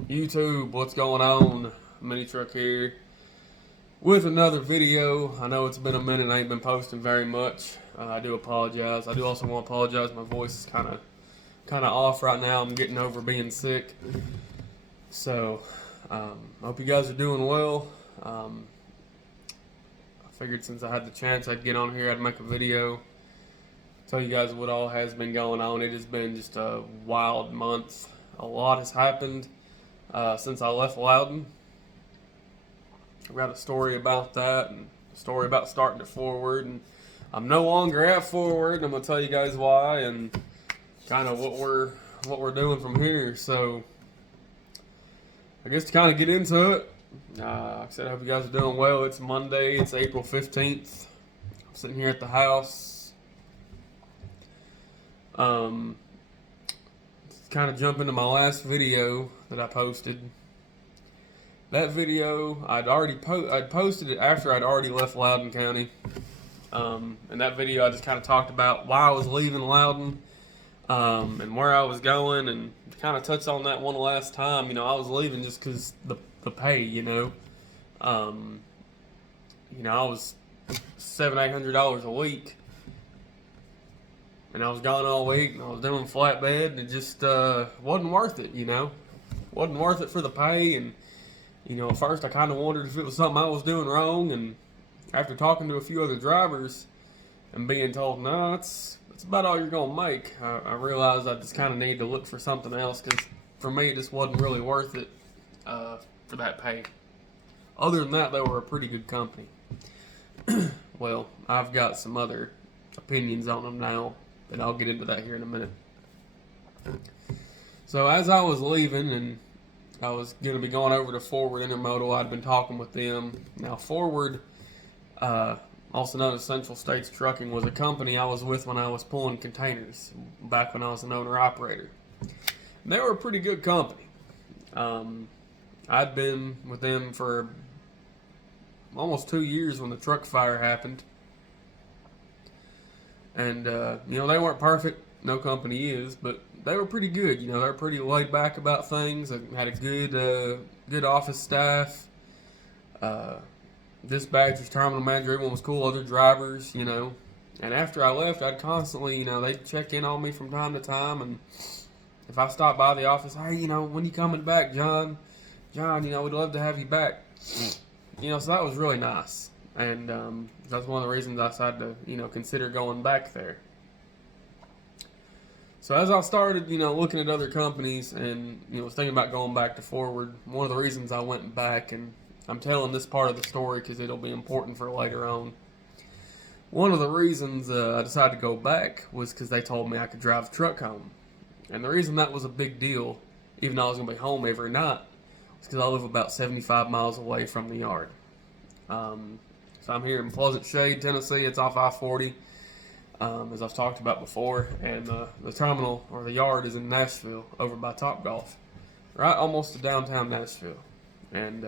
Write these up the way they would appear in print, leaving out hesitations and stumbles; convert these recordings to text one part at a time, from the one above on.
YouTube, what's going on? Mini Truck here with another video. I know it's been a minute, I ain't been posting very much. I do apologize. I do also want to apologize. My voice is kind of off right now. I'm getting over being sick. So, I hope you guys are doing well. I figured since I had the chance I'd get on here, I'd make a video, tell you guys what all has been going on. It has been just a wild month. A lot has happened since I left Loudon. I've got a story about that and a story about starting at Forward, and I'm no longer at Forward, and I'm gonna tell you guys why and kind of what we're doing from here. So I guess to kind of get into it, like I said, I hope you guys are doing well. It's Monday. It's April 15th. I'm sitting here at the house. Kind of jump into my last video that I posted. That video I'd posted it after I'd already left Loudoun County. In that video I just kind of talked about why I was leaving Loudoun, and where I was going, and kind of touched on that one last time. You know, I was leaving just because the pay. I was $700-800 a week. And I was gone all week, and I was doing flatbed, and it just wasn't worth it, Wasn't worth it for the pay, and, at first I kind of wondered if it was something I was doing wrong, and after talking to a few other drivers and being told, no, it's about all you're going to make, I realized I just kind of need to look for something else, because for me it just wasn't really worth it for that pay. Other than that, they were a pretty good company. Well, I've got some other opinions on them now, and I'll get into that here in a minute. So as I was leaving, and I was going to be going over to Forward Intermodal, I'd been talking with them. Now Forward, also known as Central States Trucking, was a company I was with when I was pulling containers, back when I was an owner-operator. They were a pretty good company. I'd been with them for almost 2 years when the truck fire happened. And, they weren't perfect. No company is, but they were pretty good. They were pretty laid back about things. They had a good office staff. Dispatchers, terminal manager, everyone was cool. Other drivers, And after I left, I'd constantly, they'd check in on me from time to time. And if I stopped by the office, hey, when you coming back, John? John, we'd love to have you back. So that was really nice. And that's one of the reasons I decided to, consider going back there. So as I started, looking at other companies and, was thinking about going back to Forward, one of the reasons I went back, and I'm telling this part of the story because it'll be important for later on. One of the reasons I decided to go back was because they told me I could drive a truck home. And the reason that was a big deal, even though I was going to be home every night, is because I live about 75 miles away from the yard. So I'm here in Pleasant Shade, Tennessee. It's off I-40, as I've talked about before. And the terminal, or the yard, is in Nashville, over by Topgolf. Right almost to downtown Nashville. And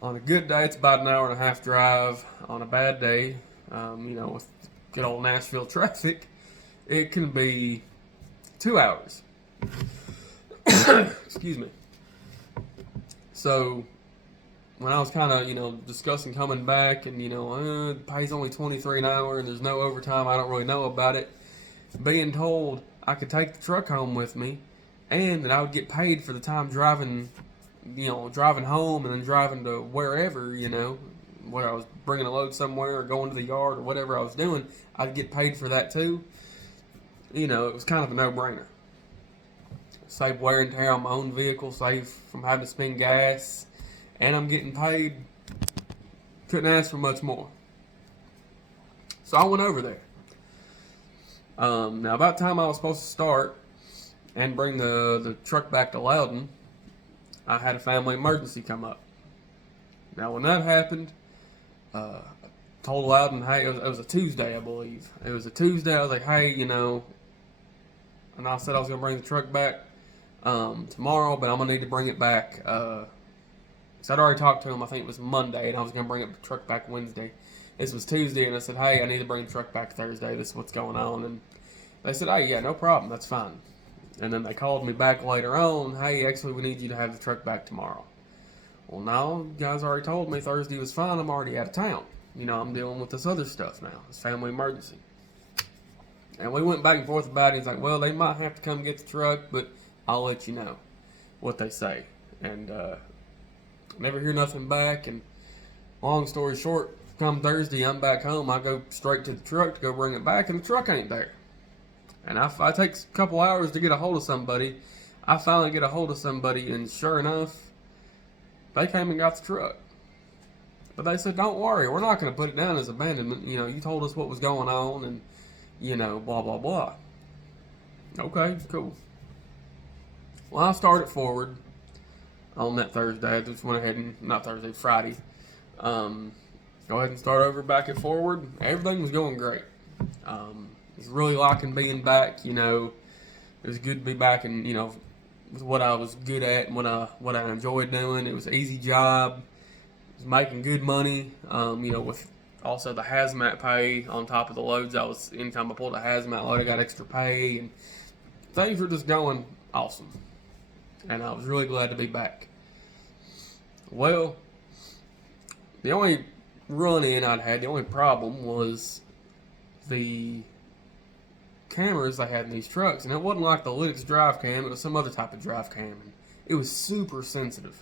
on a good day, it's about an hour and a half drive. On a bad day, with good old Nashville traffic, it can be 2 hours. Excuse me. So when I was kind of, discussing coming back, and, the pay's only $23 an hour and there's no overtime, I don't really know about it, being told I could take the truck home with me and that I would get paid for the time driving home and then driving to wherever, where I was bringing a load somewhere or going to the yard or whatever I was doing, I'd get paid for that too. It was kind of a no-brainer. Save wear and tear on my own vehicle, save from having to spend gas, and I'm getting paid. Couldn't ask for much more. So I went over there. Now, about the time I was supposed to start and bring the truck back to Loudon, I had a family emergency come up. Now, when that happened, I told Loudon, hey, it was a Tuesday, I believe. It was a Tuesday. I was like, hey, and I said I was going to bring the truck back tomorrow, but I'm going to need to bring it back. So I'd already talked to him, I think it was Monday, and I was going to bring the truck back Wednesday. This was Tuesday, and I said, hey, I need to bring the truck back Thursday. This is what's going on. And they said, hey, yeah, no problem. That's fine. And then they called me back later on, hey, actually, we need you to have the truck back tomorrow. Well, no, you guys already told me Thursday was fine. I'm already out of town. I'm dealing with this other stuff now, this family emergency. And we went back and forth about it. He's like, well, they might have to come get the truck, but I'll let you know what they say. And never hear nothing back. And long story short, come Thursday, I'm back home. I go straight to the truck to go bring it back, and the truck ain't there. And I take a couple hours to get a hold of somebody. I finally get a hold of somebody, and sure enough, they came and got the truck. But they said, don't worry, we're not going to put it down as abandonment. You told us what was going on, and, blah, blah, blah. Okay, cool. Well, I started Forward on that Thursday. I just went ahead and, not Thursday, Friday. Go ahead and start over back at Forward. Everything was going great. I was really liking being back. It was good to be back and, with what I was good at and what I enjoyed doing. It was an easy job. I was making good money, with also the hazmat pay on top of the loads. Anytime I pulled a hazmat load, I got extra pay, and things were just going awesome. And I was really glad to be back. Well, the only run-in I'd had, the only problem was the cameras they had in these trucks. And it wasn't like the Lytx drive cam, it was some other type of drive cam. And it was super sensitive.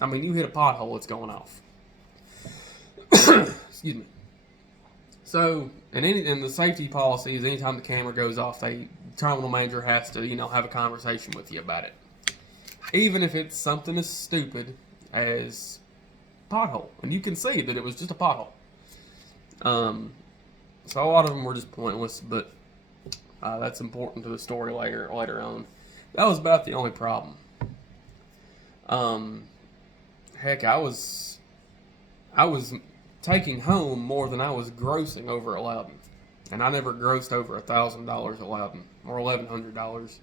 I mean, you hit a pothole, it's going off. Excuse me. So, and the safety policy is anytime the camera goes off, the terminal manager has to, have a conversation with you about it. Even if it's something as stupid as pothole. And you can see that it was just a pothole. So a lot of them were just pointless, but that's important to the story later on. That was about the only problem. Heck, I was taking home more than I was grossing over at Loudon. And I never grossed over $1,000 at Loudon, or $1,100.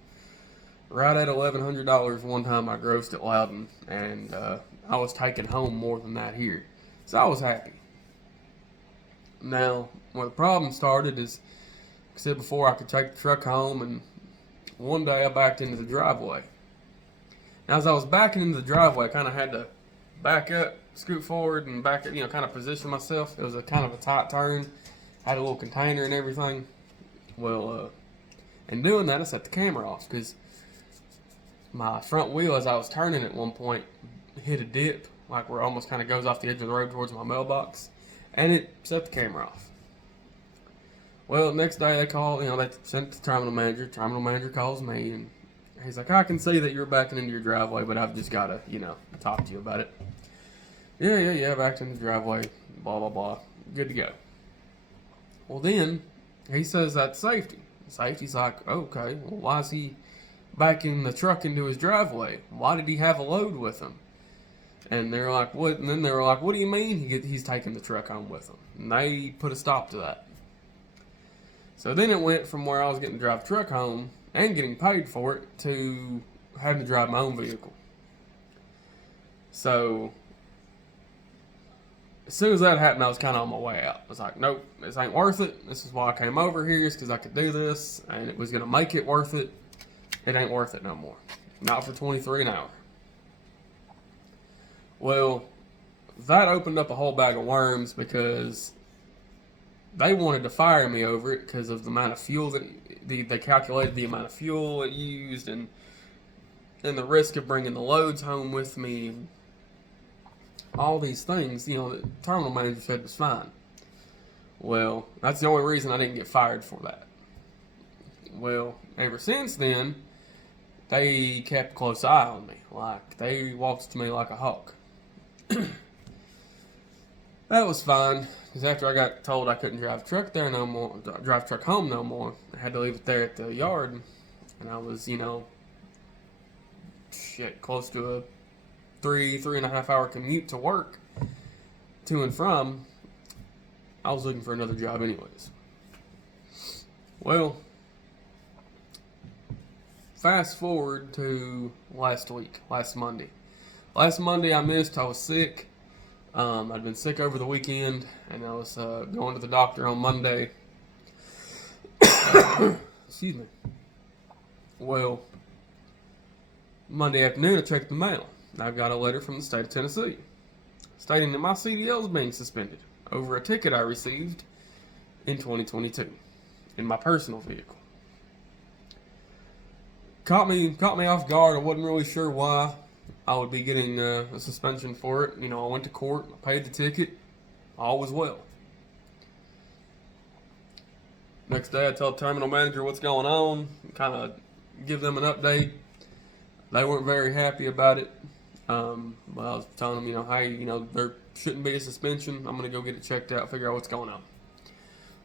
Right at $1,100 one time I grossed at Loudon, and I was taking home more than that here. So I was happy. Now, where the problem started is, like I said before, I could take the truck home, and one day I backed into the driveway. Now, as I was backing into the driveway, I kind of had to back up, scoot forward, and back up, kind of position myself. It was a kind of a tight turn. Had a little container and everything. Well, in doing that, I set the camera off, because my front wheel, as I was turning at one point, hit a dip, like where it almost kind of goes off the edge of the road towards my mailbox, and it set the camera off. Well, next day they called, they sent the terminal manager. Terminal manager calls me, and he's like, I can see that you're backing into your driveway, but I've just got to, talk to you about it. Yeah, backed in the driveway, blah, blah, blah. Good to go. Well, then, he says that's safety. Safety's like, okay, well, why is he backing the truck into his driveway? Why did he have a load with him? And they're like, what? And then they were like, what do you mean he's taking the truck home with him? And they put a stop to that. So then it went from where I was getting to drive the truck home and getting paid for it to having to drive my own vehicle. So as soon as that happened, I was kind of on my way out. I was like, nope, this ain't worth it. This is why I came over here, is because I could do this, and it was going to make it worth it. It ain't worth it no more. Not for $23 an hour. Well, that opened up a whole bag of worms, because they wanted to fire me over it because of the amount of fuel that they calculated the amount of fuel it used, and the risk of bringing the loads home with me, and all these things. The terminal manager said was fine. Well, that's the only reason I didn't get fired for that. Well, ever since then, they kept a close eye on me. Like, they watched me like a hawk. That was fine, because after I got told I couldn't drive truck home no more, I had to leave it there at the yard, and I was, close to a 3.5 hour commute to work, to and from. I was looking for another job anyways. Well, fast forward to last Monday. Last Monday I missed. I was sick. I'd been sick over the weekend, and I was going to the doctor on Monday. Excuse me. Well, Monday afternoon, I checked the mail. I've got a letter from the state of Tennessee stating that my CDL is being suspended over a ticket I received in 2022 in my personal vehicle. Caught me off guard. I wasn't really sure why I would be getting a suspension for it. I went to court, I paid the ticket, all was well. Next day, I tell the terminal manager what's going on, kind of give them an update. They weren't very happy about it. Well, I was telling them, hey, there shouldn't be a suspension. I'm going to go get it checked out, figure out what's going on.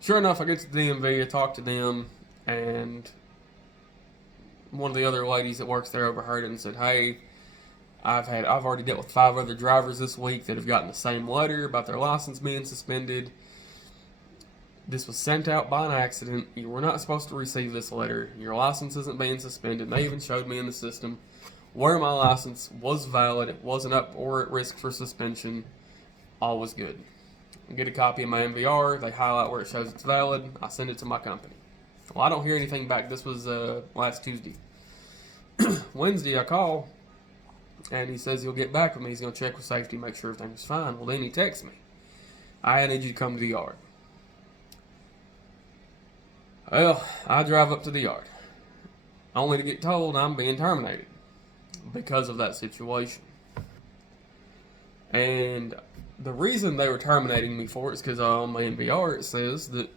Sure enough, I get to the DMV, I talk to them, and one of the other ladies that works there overheard it and said, hey, I've already dealt with 5 other drivers this week that have gotten the same letter about their license being suspended. This was sent out by an accident. You were not supposed to receive this letter. Your license isn't being suspended. They even showed me in the system where my license was valid. It wasn't up or at risk for suspension. All was good. I get a copy of my MVR. They highlight where it shows it's valid. I send it to my company. Well, I don't hear anything back. This was last Tuesday. Wednesday, I call, and he says he'll get back with me. He's going to check with safety, make sure everything's fine. Well, then he texts me. I need you to come to the yard. Well, I drive up to the yard, only to get told I'm being terminated because of that situation. And the reason they were terminating me for it is because on my NVR it says that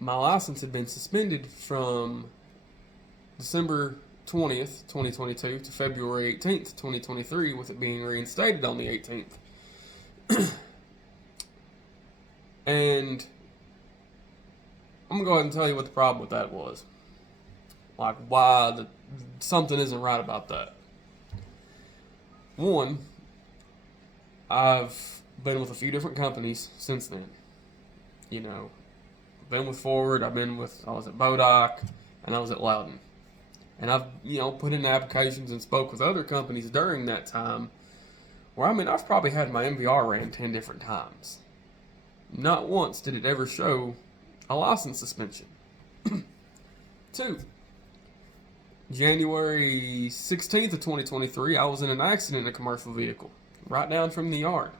my license had been suspended from December 20th, 2022 to February 18th, 2023, with it being reinstated on the 18th. And I'm going to go ahead and tell you what the problem with that was. Like, why something isn't right about that. One, I've been with a few different companies since then. Been with Forward, I was at Bodoc, and I was at Loudon. And I've, put in applications and spoke with other companies during that time where, I've probably had my MVR ran 10 different times. Not once did it ever show a license suspension. 2, January 16th of 2023, I was in an accident in a commercial vehicle, right down from the yard.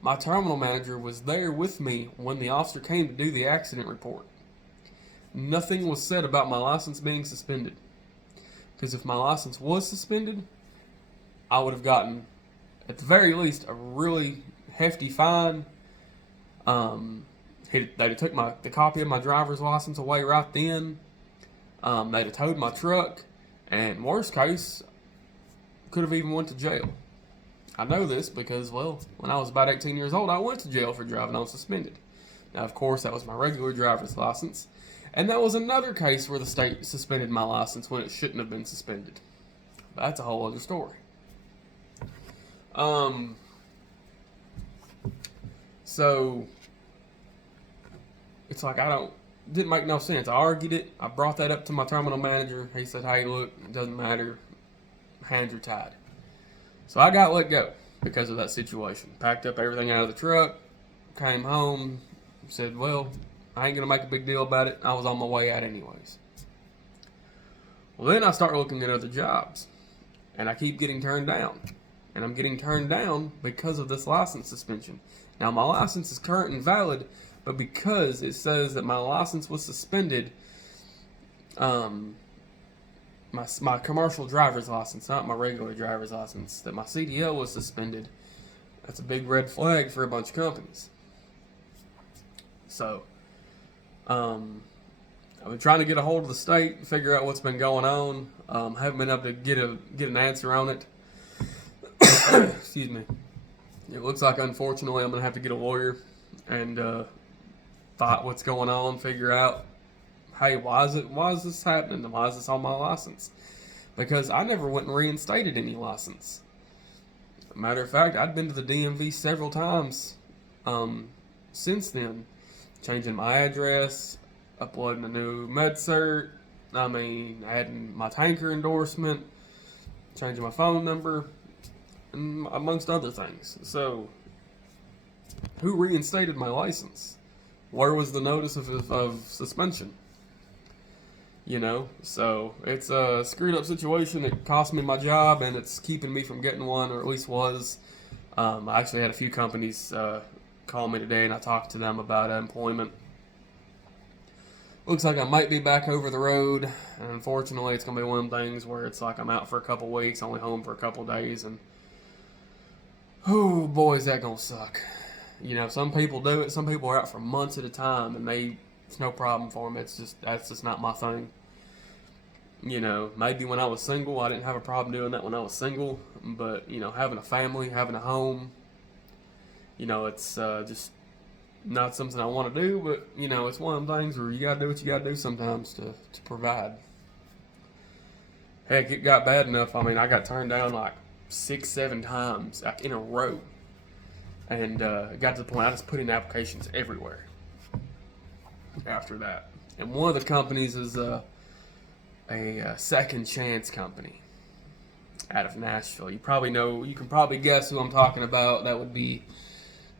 My terminal manager was there with me when the officer came to do the accident report. Nothing was said about my license being suspended. Because if my license was suspended, I would have gotten, at the very least, a really hefty fine. They'd have took the copy of my driver's license away right then. They'd have towed my truck, and worst case, could have even went to jail. I know this because, well, when I was about 18 years old, I went to jail for driving on suspended. Now, of course, that was my regular driver's license, and that was another case where the state suspended my license when it shouldn't have been suspended. But that's a whole other story. So it's like didn't make no sense. I argued it. I brought that up to my terminal manager. He said, hey, look, it doesn't matter. Hands are tied. So I got let go because of that situation. Packed up everything out of the truck, came home, said, well, I ain't going to make a big deal about it. I was on my way out anyways. Well, then I start looking at other jobs, and I keep getting turned down. And I'm getting turned down because of this license suspension. Now, my license is current and valid, but because it says that my license was suspended, my commercial driver's license, not my regular driver's license, that my CDL was suspended, that's a big red flag for a bunch of companies. So, I've been trying to get a hold of the state and figure out what's been going on. Haven't been able to get an answer on it. Excuse me. It looks like, unfortunately, I'm going to have to get a lawyer and fight what's going on, figure out, hey, why is this happening? Why is this on my license? Because I never went and reinstated any license. Matter of fact, I'd been to the DMV several times since then, changing my address, uploading a new med cert, adding my tanker endorsement, changing my phone number, and amongst other things. So, who reinstated my license? Where was the notice of suspension? You know, so it's a screwed up situation. It cost me my job, and it's keeping me from getting one, or at least was. I actually had a few companies call me today, and I talked to them about employment. Looks like I might be back over the road, and unfortunately, it's gonna be one of them things where it's like I'm out for a couple weeks, only home for a couple days, and oh boy, is that gonna suck. You know, some people do it. Some people are out for months at a time, and it's no problem for them. That's just not my thing. You know, maybe when I was single, I didn't have a problem doing that when I was single. But you know, having a family, having a home, you know, it's just not something I want to do. But you know, it's one of them things where you gotta do what you gotta do sometimes to provide. Heck, it got bad enough. I mean, I got turned down like 6, 7 times like in a row, and it got to the point I just put in applications everywhere after that. And one of the companies is a second chance company out of Nashville. You can probably guess who I'm talking about. That would be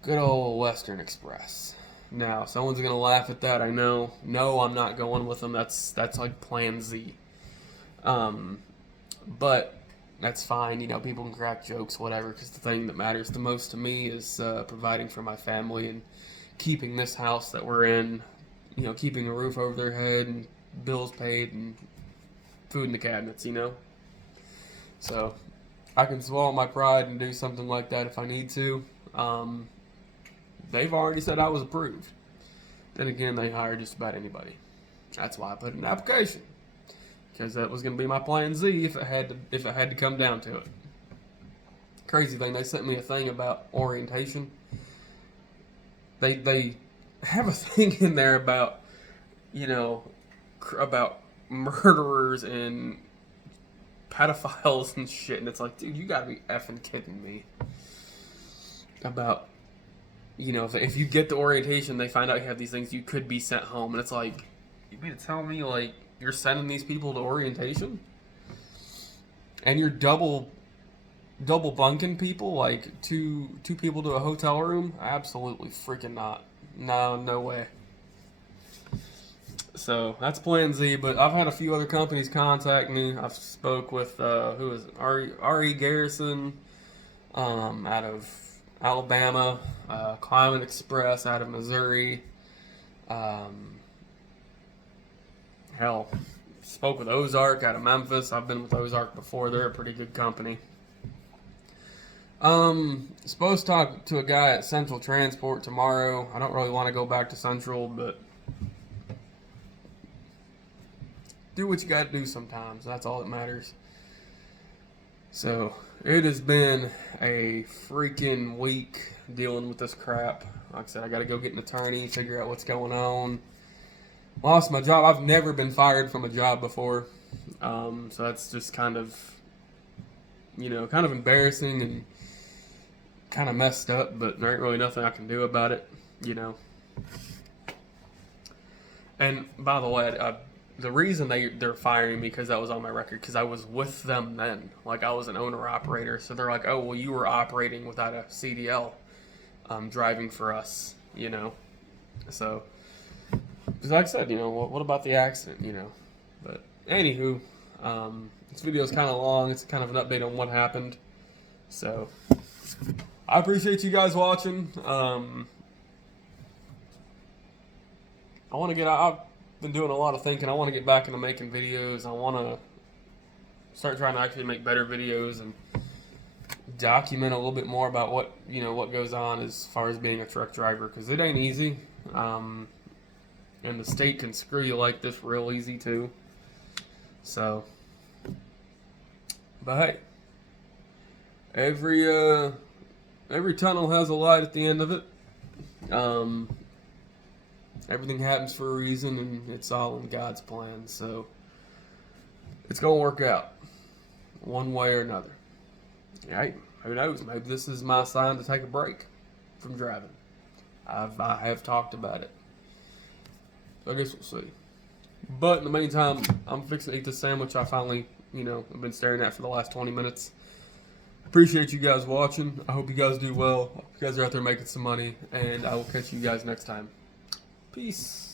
good old Western Express. Now, someone's gonna laugh at that. I know. No, I'm not going with them. That's like Plan Z. But that's fine. You know, people can crack jokes, whatever. Because the thing that matters the most to me is providing for my family and keeping this house that we're in. You know, keeping a roof over their head and bills paid and food in the cabinets. You know. So I can swallow my pride and do something like that if I need to. They've already said I was approved. Then again, they hire just about anybody. That's why I put in an application, because that was going to be my plan Z if it had to come down to it. Crazy thing, they sent me a thing about orientation. They have a thing in there about, you know, about murderers and pedophiles and shit, and it's like, dude, you gotta be effing kidding me. About, you know, if you get the orientation, they find out you have these things, you could be sent home, and it's like, you mean to tell me, like, you're sending these people to orientation? And you're double bunking people, like two people to a hotel room? Absolutely freaking not. No way. So that's Plan Z, but I've had a few other companies contact me. I've spoke with who is it? R.E. Garrison out of Alabama, Climate Express out of Missouri. Hell, spoke with Ozark out of Memphis. I've been with Ozark before. They're a pretty good company. Supposed to talk to a guy at Central Transport tomorrow. I don't really want to go back to Central, but do what you got to do sometimes. That's all that matters. So, it has been a freaking week dealing with this crap. Like I said, I got to go get an attorney, figure out what's going on. Lost my job. I've never been fired from a job before. So that's just kind of embarrassing and kind of messed up, but there ain't really nothing I can do about it, you know. And by the way, the reason they're firing me, because that was on my record, because I was with them then. Like, I was an owner-operator. So they're like, oh, well, you were operating without a CDL driving for us, you know. So, because like I said, you know, what about the accident, you know. But, anywho, this video is kind of long. It's kind of an update on what happened. So, I appreciate you guys watching. I've been doing a lot of thinking. I want to get back into making videos. I want to start trying to actually make better videos and document a little bit more about what goes on as far as being a truck driver, because it ain't easy. And the state can screw you like this real easy too. So, but hey, every tunnel has a light at the end of it. Everything happens for a reason, and it's all in God's plan. So it's gonna work out one way or another. Hey, who knows? Maybe this is my sign to take a break from driving. I have talked about it. So I guess we'll see. But in the meantime, I'm fixing to eat this sandwich I finally, I've been staring at for the last 20 minutes. Appreciate you guys watching. I hope you guys do well. Hope you guys are out there making some money, and I will catch you guys next time. Peace.